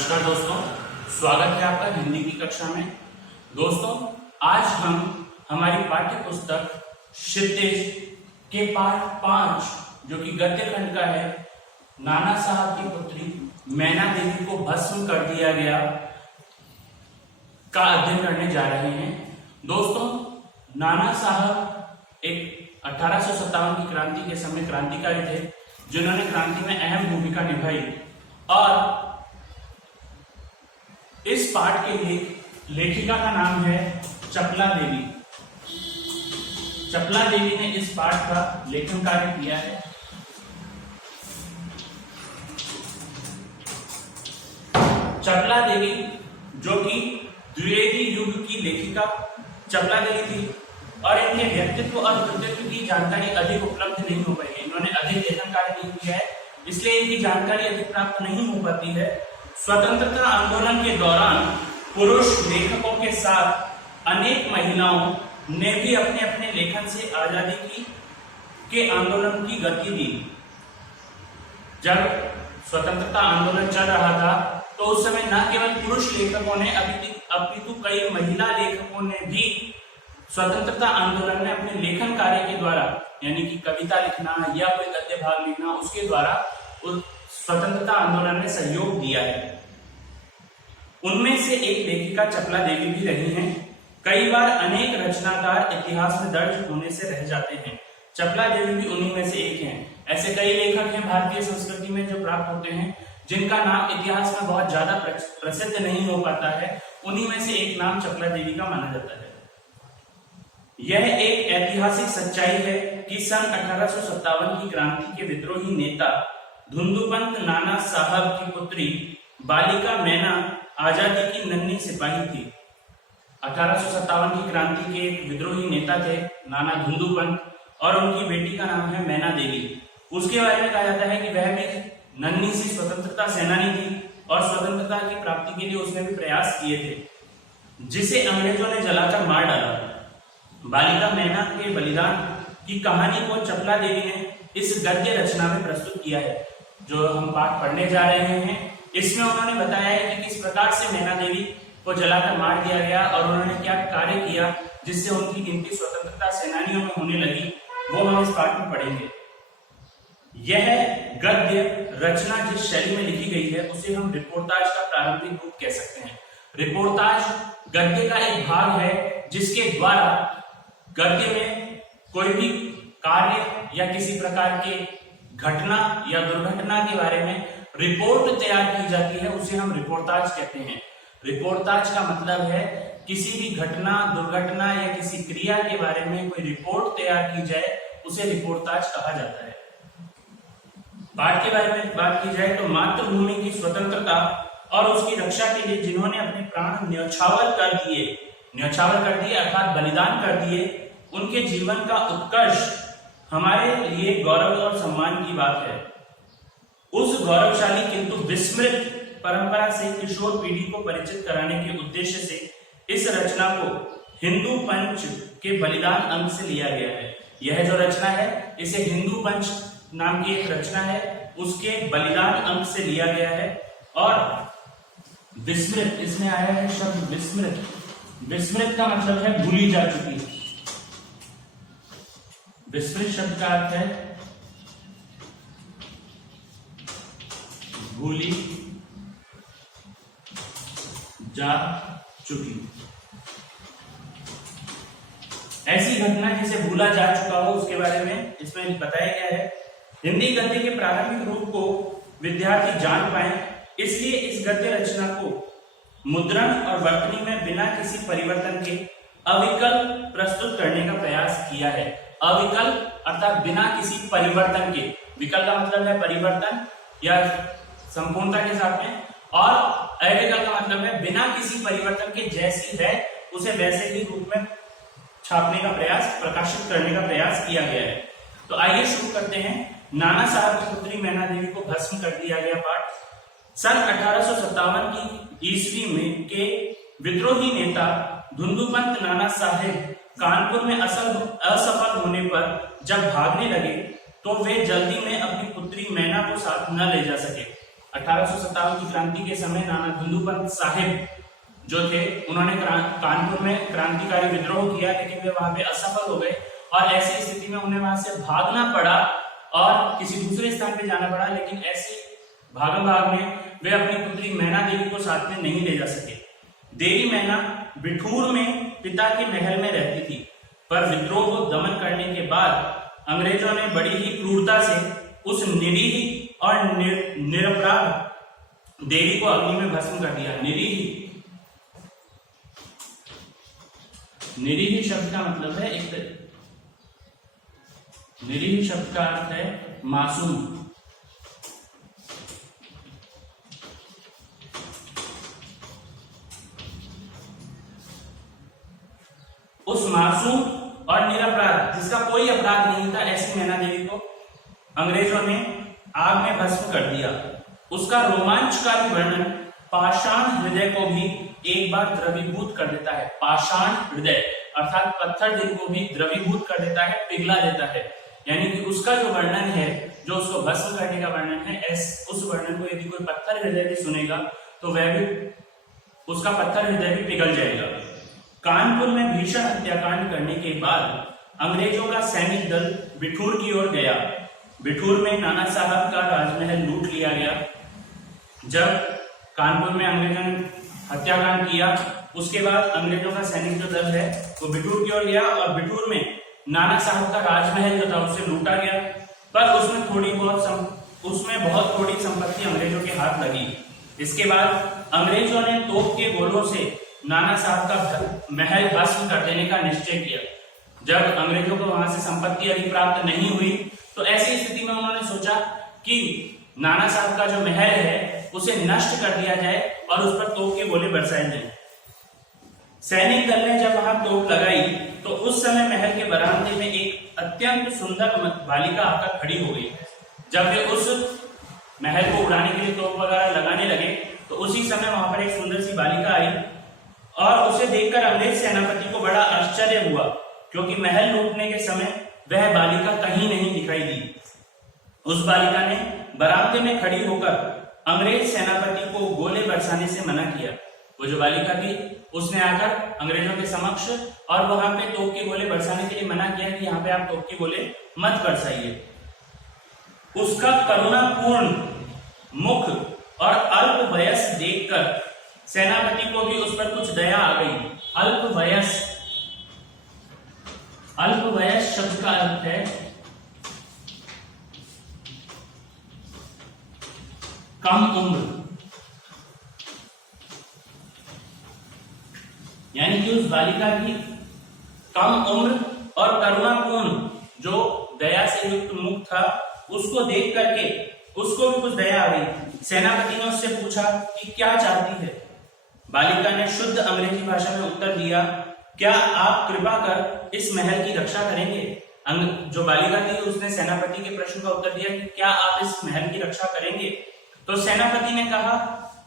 नमस्कार दोस्तों, स्वागत है आपका हिंदी की कक्षा में। दोस्तों, आज हम हमारी पाठ्य पुस्तक क्षितिज के पाठ 5 जो कि गद्य खंड का है, नाना साहब की पुत्री मैना देवी को भस्म कर दिया गया का अध्ययन करने जा रहे हैं। दोस्तों, नाना साहब एक 1857 की क्रांति के समय क्रांतिकारी थे, जिन्होंने क्रांति में अहम भूमिका निभाई और इस पाठ के लिए लेखिका का नाम है चपला देवी। चपला देवी ने इस पाठ का लेखन कार्य किया है। चपला देवी जो कि द्विवेदी युग की लेखिका चपला देवी थी और इनके व्यक्तित्व और कृतित्व की जानकारी अधिक उपलब्ध नहीं हो पाई है। इन्होंने अधिक लेखन कार्य नहीं किया है, इसलिए इनकी जानकारी अधिक प्राप्त नहीं हो पाती है। स्वतंत्रता आंदोलन के दौरान पुरुष लेखकों के साथ अनेक महिलाओं ने भी अपने अपने लेखन से आजादी के आंदोलन की गति दी। जब स्वतंत्रता आंदोलन चल रहा था तो उस समय न केवल पुरुष लेखकों ने अपितु कई महिला लेखकों ने भी स्वतंत्रता आंदोलन में अपने लेखन कार्य के द्वारा, यानी कि कविता लिखना या कोई गद्य भाग लिखना, उसके द्वारा उस स्वतंत्रता आंदोलन में सहयोग दिया है। उनमें से एक लेखिका चपला देवी भी रही हैं। कई बार अनेक रचनाकार इतिहास में दर्ज होने से रह जाते हैं। चपला देवी भी उन्हीं में से एक हैं। ऐसे कई लेखक हैं भारतीय संस्कृति में जो प्राप्त होते हैं, जिनका नाम इतिहास में बहुत ज्यादा प्रसिद्ध नहीं हो पाता है। उन्हीं में से एक नाम चपला देवी का माना जाता है। यह एक ऐतिहासिक सच्चाई है कि सन 1857 की क्रांति के विद्रोही नेता धुंधुपंत नाना साहब की पुत्री बालिका मैना आजादी की नन्ही सिपाही थी। 1857 की क्रांति के एक विद्रोही नेता थे नाना धुंधुपंत, और उनकी बेटी का नाम है मैना देवी। उसके बारे में कहा जाता है कि वह भी नन्ही सी स्वतंत्रता सेनानी थी और स्वतंत्रता की प्राप्ति के लिए उसने भी प्रयास किए थे, जिसे अंग्रेजों ने जलाकर मार डाला। बालिका मैना के बलिदान की कहानी को चपला देवी ने इस गद्य रचना में प्रस्तुत किया है, जो हम पाठ पढ़ने जा रहे हैं। इसमें उन्होंने बताया है कि किस प्रकार से मैना देवी को जलाकर मार दिया गया और उन्होंने क्या कार्य किया जिससे उनकी गिनती स्वतंत्रता सेनानियों में होने लगी, वो हम इस पाठ में पढ़ेंगे। यह गद्य रचना जिस शैली में लिखी गई है उसे हम रिपोर्टाज का प्रारंभिक रूप कह सकते हैं। रिपोर्टाज गद्य का एक भाग है जिसके द्वारा गद्य में कोई भी कार्य या किसी प्रकार के घटना या दुर्घटना के बारे में रिपोर्ट तैयार की जाती है, उसे हम रिपोर्टाज कहते हैं। रिपोर्टाज का मतलब है किसी भी घटना, दुर्घटना या किसी क्रिया के बारे में कोई रिपोर्ट तैयार की जाए, उसे रिपोर्टाज कहा जाता है। पाठ के बारे में बात की जाए तो मातृभूमि की स्वतंत्रता और उसकी रक्षा के लिए जिन्होंने अपने प्राण न्यौछावर कर दिए अर्थात बलिदान कर दिए, उनके जीवन का उत्कर्ष हमारे लिए गौरव और सम्मान की बात है। उस गौरवशाली किंतु विस्मृत परंपरा से किशोर पीढ़ी को परिचित कराने के उद्देश्य से इस रचना को हिंदू पंच के बलिदान अंग से लिया गया है। यह जो रचना है इसे हिंदू पंच नाम की एक रचना है, उसके बलिदान अंग से लिया गया है। और विस्मृत, इसमें आया है शब्द विस्मृत। विस्मृत का मतलब है भूली जा चुकी। विस्मृत शब्द का अर्थ है भूली जा चुकी। ऐसी घटना जिसे भूला जा चुका हो उसके बारे में इसमें बताया गया है। हिंदी गद्य के प्रारंभिक रूप को विद्यार्थी जान पाए, इसलिए इस गद्य रचना को मुद्रण और वर्तनी में बिना किसी परिवर्तन के अविकल प्रस्तुत करने का प्रयास किया है। अविकल अर्थात बिना किसी परिवर्तन के, विकल का मतलब है परिवर्तन या संपूर्णता के साथ में, और अविकल का मतलब है बिना किसी परिवर्तन के जैसी है उसे वैसे ही रूप में छापने का प्रयास, प्रकाशित करने का प्रयास किया गया है। तो आइए शुरू करते हैं। नाना साहब की पुत्री मैना देवी को भस्म कर दिया गया पाठ। सन 1857 की ईस्वी में के विद्रोही नेता धुंधुपंत नाना साहेब कानपुर में असफल होने पर जब भागने लगे तो वे जल्दी में अपनी पुत्री मैना को साथ न ले जा सके। 1857 की क्रांति के समय नाना धुंधुपंत साहिब जो थे उन्होंने कानपुर में क्रांतिकारी विद्रोह किया, लेकिन वे वहां पे असफल हो गए और ऐसी स्थिति में उन्हें वहां से भागना पड़ा और किसी दूसरे स्थान पे जाना पड़ा। लेकिन ऐसे भागम भाग में वे अपनी पुत्री मैना देवी को साथ में नहीं ले जा सके। देवी मैना बिठूर में पिता के महल में रहती थी, पर विद्रोह को दमन करने के बाद अंग्रेजों ने बड़ी ही क्रूरता से उस निरीह और निरपराध देवी को अग्नि में भस्म कर दिया। निरीह शब्द का मतलब है निरीह शब्द का अर्थ है मासूम। उस मासूम और निरपराध जिसका कोई अपराध नहीं था ऐसी मैना देवी को अंग्रेजों ने आग में भस्म कर दिया। उसका रोमांचकारी वर्णन पाषाण हृदय को भी एक बार द्रवीभूत कर देता है। पाषाण हृदय अर्थात पत्थर दिल को भी द्रवीभूत कर देता है, पिघला देता है। यानी कि उसका जो वर्णन है, जो उसको भस्म करने का वर्णन है, उस वर्णन को यदि कोई पत्थर हृदय भी सुनेगा तो वह भी उसका पत्थर हृदय भी पिघल जाएगा। कानपुर में भीषण हत्याकांड करने के बाद अंग्रेजों का सैनिक दल बिठूर की ओर गया। बिठूर में नाना साहब का राजमहल लूट लिया गया। जब कानपुर में अंग्रेजों ने हत्याकांड किया, उसके बाद अंग्रेजों का सैनिक जो दल है वो बिठूर की ओर गया और बिठूर में नाना साहब का राजमहल जो था उसे लूटा गया, पर उसमें बहुत थोड़ी संपत्ति अंग्रेजों के हाथ लगी। इसके बाद अंग्रेजों ने तोप के गोलों से नाना साहब का महल भस्म कर देने का निश्चय किया। जब अंग्रेजों को वहां से संपत्ति अधिक प्राप्त नहीं हुई तो ऐसी स्थिति में उन्होंने सोचा कि नाना साहब का जो महल है उसे नष्ट कर दिया जाए और उस पर तोप के गोले बरसाए जाए। सैनिक दल ने जब वहां तोप लगाई तो उस समय महल के बरामदे में एक अत्यंत सुंदर बालिका आकर खड़ी हो गई। जब वे उस महल को उड़ाने के लिए तोप वगैरह लगाने लगे तो उसी समय वहां पर एक सुंदर सी बालिका आई और उसे देखकर अंग्रेज सेनापति को बड़ा आश्चर्य हुआ, क्योंकि महल लूटने के समय वह बालिका कहीं नहीं दिखाई दी। उस बालिका ने बरामदे में खड़ी होकर अंग्रेज सेनापति को गोले बरसाने से मना किया। वो जो बालिका थी उसने आकर अंग्रेजों के समक्ष और वहां पे तोप के गोले बरसाने के लिए मना किया कि यहाँ पे आप तोप के गोले मत बरसाइए। उसका करुणापूर्ण मुख और अल्प वयस देखकर सेनापति को भी उस पर कुछ दया आ गई। अल्प वयस शब्द का अर्थ है कम उम्र, यानी कि उस बालिका की कम उम्र और करुणापूर्ण जो दया से युक्त मुख था उसको देख करके उसको भी कुछ दया आ गई। सेनापति ने उससे पूछा कि क्या चाहती है। बालिका ने शुद्ध अंग्रेजी भाषा में उत्तर दिया, क्या आप कृपा कर इस महल की रक्षा करेंगे। जो बालिका थी उसने सेनापति के प्रश्न का उत्तर दिया कि क्या आप इस महल की रक्षा करेंगे। तो सेनापति ने कहा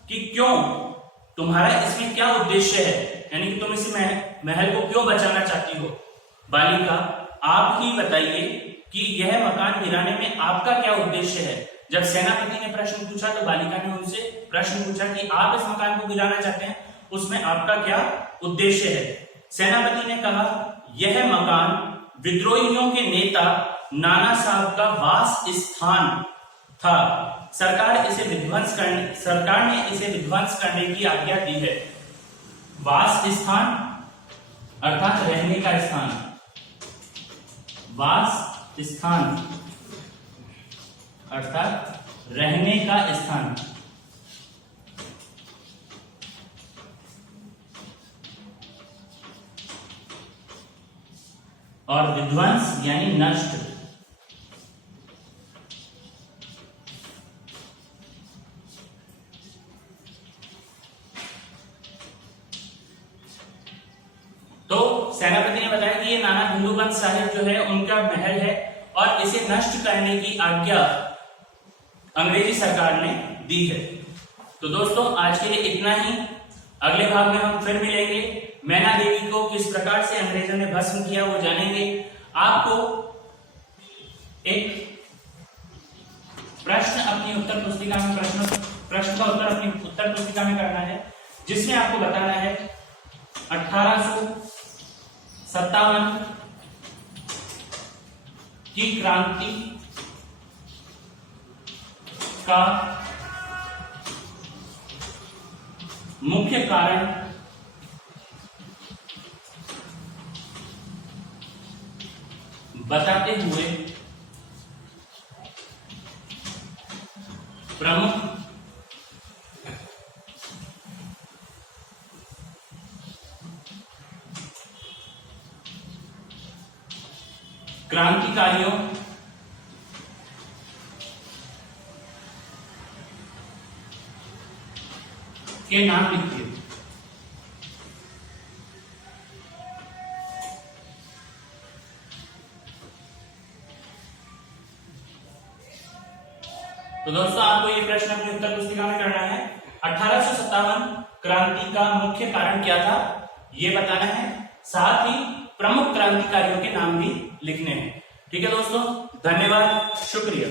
कि क्यों, तुम्हारा इसमें क्या उद्देश्य है, यानी कि तुम इस महल को क्यों बचाना चाहती हो। बालिका, आप ही बताइए कि यह मकान गिराने में आपका क्या उद्देश्य है। जब सेनापति ने प्रश्न पूछा तो बालिका ने उनसे प्रश्न पूछा कि आप इस मकान को गिराना चाहते हैं, उसमें आपका क्या उद्देश्य है। सेनापति ने कहा, यह मकान विद्रोहियों के नेता नाना साहब का वास स्थान था। सरकार ने इसे विध्वंस करने की आज्ञा दी है। वास स्थान अर्थात रहने का स्थान, वास स्थान अर्थात रहने का स्थान। और विध्वंस यानी नष्ट। तो सेनापति ने बताया कि ये नाना धुंधुपंत साहिब जो है उनका महल है और इसे नष्ट करने की आज्ञा अंग्रेजी सरकार ने दी है। तो दोस्तों आज के लिए इतना ही। अगले भाग में हम फिर मिलेंगे। मैना देवी को किस प्रकार से अंग्रेजों ने भस्म किया वो जानेंगे। आपको एक प्रश्न अपनी उत्तर पुस्तिका में प्रश्न प्रश्न का उत्तर अपनी उत्तर पुस्तिका में करना है, जिसमें आपको बताना है 1857 की क्रांति का मुख्य कारण बताते हुए प्रमुख क्रांतिकारियों के नाम लिखिए। तो दोस्तों आपको ये प्रश्न अपनी उत्तर पुस्तिका में करना है। 1857 क्रांति का मुख्य कारण क्या था ये बताना है, साथ ही प्रमुख क्रांतिकारियों के नाम भी लिखने हैं। ठीक है दोस्तों, धन्यवाद, शुक्रिया।